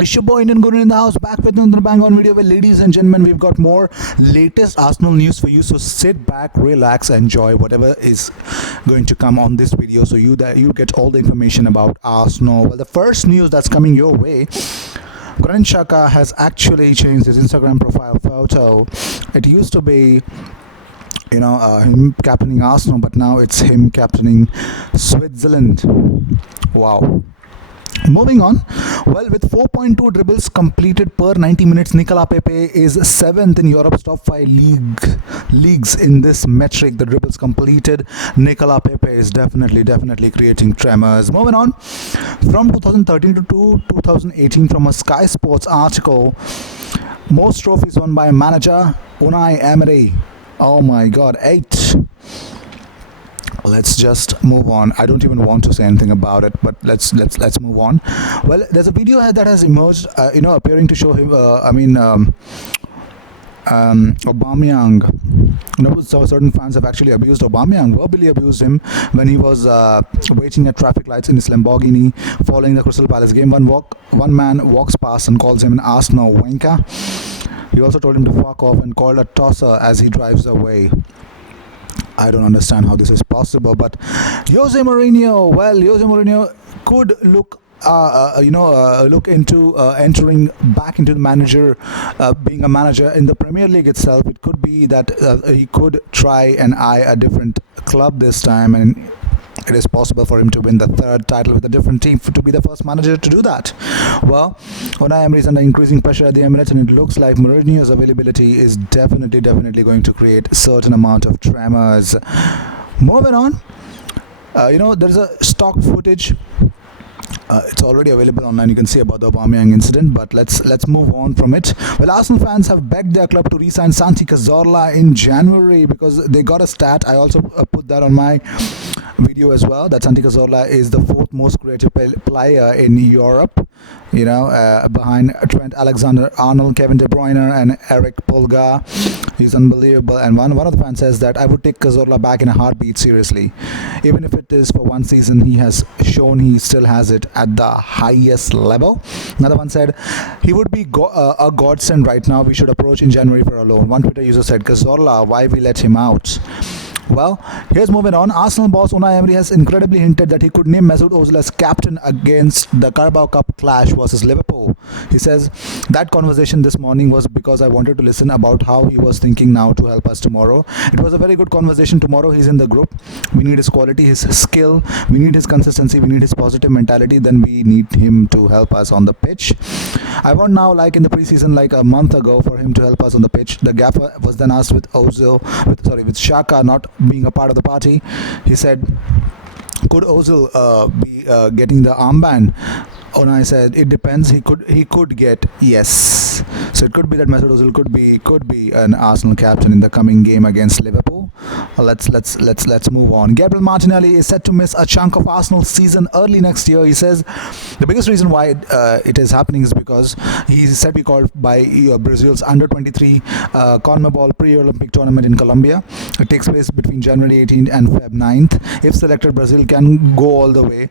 It's your boy Indian Gooner in the house, back with another bang on video. Where, ladies and gentlemen, we've got more latest Arsenal news for you. So sit back, relax, enjoy whatever is going to come on this video. So you get all the information about Arsenal. Well, the first news that's coming your way. Granit Xhaka has actually changed his Instagram profile photo. It used to be him captaining Arsenal, but now it's him captaining Switzerland. Wow. Moving on, well, with 4.2 dribbles completed per 90 minutes, Nicola Pepe is 7th in Europe's top 5 leagues in this metric. The dribbles completed, Nicola Pepe is definitely creating tremors. Moving on, from 2013 to 2018, from a Sky Sports article, most trophies won by manager Unai Emery. Oh my God, 8. Let's just move on. I don't even want to say anything about it, but let's move on. Well, there's a video that has emerged, appearing to show him. Aubameyang. So certain fans have actually abused Aubameyang, verbally abused him when he was waiting at traffic lights in his Lamborghini following the Crystal Palace game. One man walks past and calls him an Arsenal wanker. He also told him to fuck off and called a tosser as he drives away. I don't understand how this is possible, but Jose Mourinho could look into entering back into being a manager in the Premier League itself. It could be that he could try and eye a different club this time, and it is possible for him to win the third title with a different team to be the first manager to do that. Well, Unai Emery is under increasing pressure at the Emirates, and it looks like Mourinho's availability is definitely going to create a certain amount of tremors. Moving on, there's a stock footage. It's already available online. You can see about the Aubameyang incident, but let's move on from it. Well, Arsenal fans have begged their club to re-sign Santi Cazorla in January because they got a stat. I also put that on my video as well, that Santi Cazorla is the 4th most creative player in Europe, behind Trent Alexander-Arnold, Kevin De Bruyne and Eric Pulga. He's unbelievable, and one of the fans says that I would take Cazorla back in a heartbeat, seriously. Even if it is for one season, he has shown he still has it at the highest level. Another one said he would be a godsend right now. We should approach in January for a loan. One Twitter user said, Cazorla, why we let him out? Well, here's moving on. Arsenal boss Unai Emery has incredibly hinted that he could name Mesut Ozil as captain against the Carabao Cup clash versus Liverpool. He says, that conversation this morning was because I wanted to listen about how he was thinking now to help us tomorrow. It was a very good conversation. Tomorrow he's in the group. We need his quality, his skill, we need his consistency, we need his positive mentality, then we need him to help us on the pitch. I want now, like in the preseason, like a month ago, for him to help us on the pitch. The gaffer was then asked with Xhaka not being a part of the party. He said, could Ozil be getting the armband? Unai said it depends. He could get, yes. So it could be that Mesut Ozil could be an Arsenal captain in the coming game against Liverpool. Let's move on. Gabriel Martinelli is set to miss a chunk of Arsenal's season early next year. He says the biggest reason why it is happening is because he is set to be called by Brazil's under-23 CONMEBOL pre-Olympic tournament in Colombia. It takes place between January 18th and Feb 9th. If selected, Brazil can go all the way.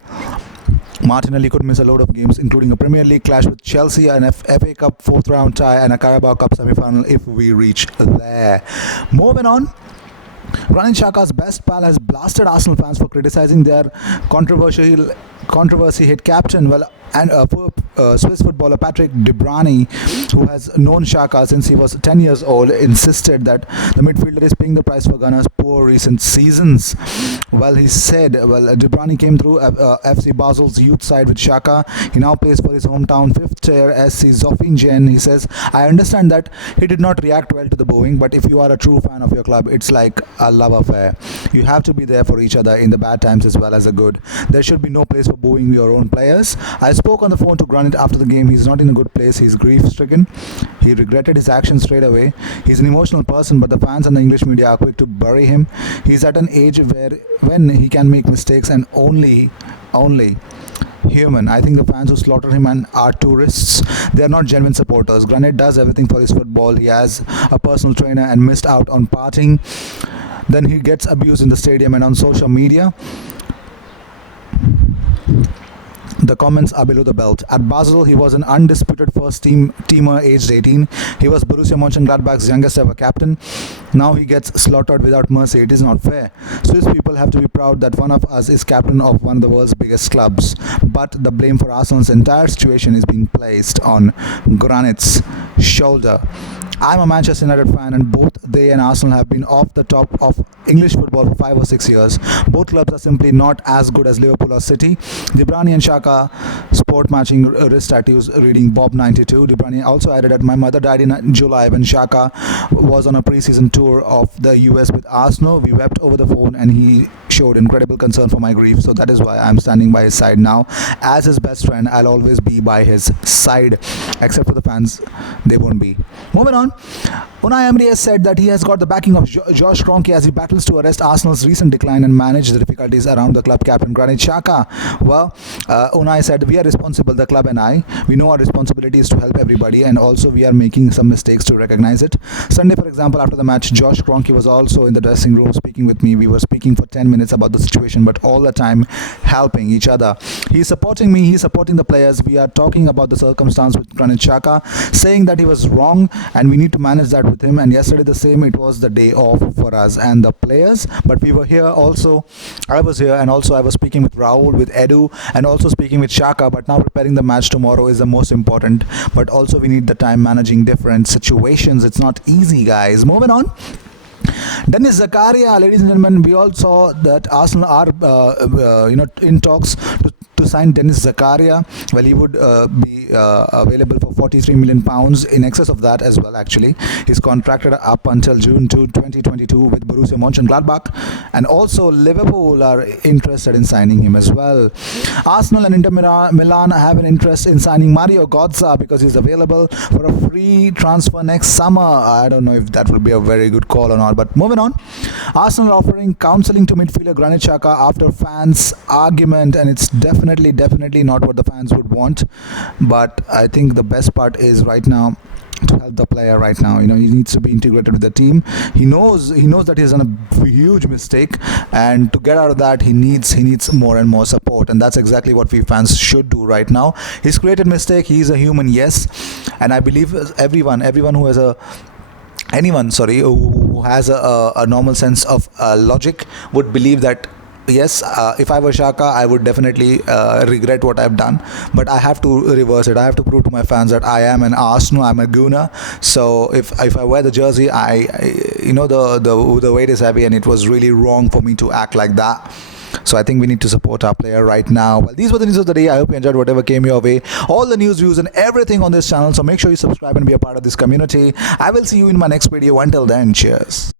Martinelli could miss a load of games, including a Premier League clash with Chelsea, an FA Cup 4th round tie, and a Carabao Cup semi-final if we reach there. Moving on, Granit Xhaka's best pal has blasted Arsenal fans for criticizing their controversy-hit captain. Well, and Swiss footballer Patrick De Bruyne, who has known Xhaka since he was 10 years old, insisted that the midfielder is paying the price for Ghana's poor recent seasons. Well, he said, De Bruyne came through FC Basel's youth side with Xhaka. He now plays for his hometown 5th tier SC Zofingen. He says, I understand that he did not react well to the booing, but if you are a true fan of your club, it's like a love affair. You have to be there for each other in the bad times as well as the good. There should be no place for booing your own players. I spoke on the phone to Granit after the game. He's not in a good place. He's grief-stricken. He regretted his actions straight away. He's an emotional person, but the fans and the English media are quick to bury him. He's at an age when he can make mistakes and only human. I think the fans who slaughter him are tourists. They are not genuine supporters. Granit does everything for his football. He has a personal trainer and missed out on partying. Then he gets abused in the stadium and on social media. the comments are below the belt. At Basel, he was an undisputed first teamer aged 18. He was Borussia Mönchengladbach's youngest ever captain. Now he gets slaughtered without mercy. It is not fair. Swiss people have to be proud that one of us is captain of one of the world's biggest clubs. But the blame for Arsenal's entire situation is being placed on Granit's shoulder. I'm a Manchester United fan, and both they and Arsenal have been off the top of English football for 5 or 6 years. Both clubs are simply not as good as Liverpool or City. De Bruyne and Xhaka sport matching wrist tattoos reading Bob 92. De Bruyne also added that my mother died in July when Xhaka was on a pre-season tour of the US with Arsenal. We wept over the phone and he showed incredible concern for my grief. So that is why I'm standing by his side now. As his best friend, I'll always be by his side. Except for the fans, they won't be. Moving on. Unai Emery has said that he has got the backing of Josh Kroenke as he battles to arrest Arsenal's recent decline and manage the difficulties around the club captain Granit Xhaka. Well, Unai said, we are responsible, the club and I. We know our responsibility is to help everybody, and also we are making some mistakes to recognize it. Sunday, for example, after the match, Josh Kroenke was also in the dressing room speaking with me. We were speaking for 10 minutes about the situation, but all the time helping each other. He's supporting me, he's supporting the players. We are talking about the circumstance with Granit Xhaka, saying that he was wrong and we need to manage that with him. And yesterday the same, it was the day off for us and the players, but we were here also. I was here, and also I was speaking with Raul, with Edu, and also speaking with Xhaka. But now preparing the match tomorrow is the most important, but also we need the time managing different situations. It's not easy, guys. Moving on. Dennis Zakaria, ladies and gentlemen, we all saw that Arsenal are in talks to sign Dennis Zakaria. Well, he would be available for 43 million pounds, in excess of that as well. Actually, he's contracted up until June 2, 2022 with Borussia Mönchengladbach, and also Liverpool are interested in signing him as well. Arsenal and Inter Milan have an interest in signing Mario Götze because he's available for a free transfer next summer. I don't know if that will be a very good call or not, but moving on. Arsenal offering counselling to midfielder Granit Xhaka after fans' argument, and it's definitely not what the fans would want. But I think the best part is right now to help the player right now. He needs to be integrated with the team. He knows that he's done a huge mistake, and to get out of that he needs more and more support, and that's exactly what we fans should do right now. He's created mistake, he's a human, yes, and I believe everyone who has who has a normal sense of logic would believe that yes, if I were Xhaka, I would definitely regret what I've done, but I have to reverse it. I have to prove to my fans that I am an Arsenal, I'm a Gooner. So if I wear the jersey, the weight is heavy, and it was really wrong for me to act like that. So I think we need to support our player right now. Well, these were the news of the day. I hope you enjoyed whatever came your way. All the news, views, and everything on this channel. So make sure you subscribe and be a part of this community. I will see you in my next video. Until then, cheers.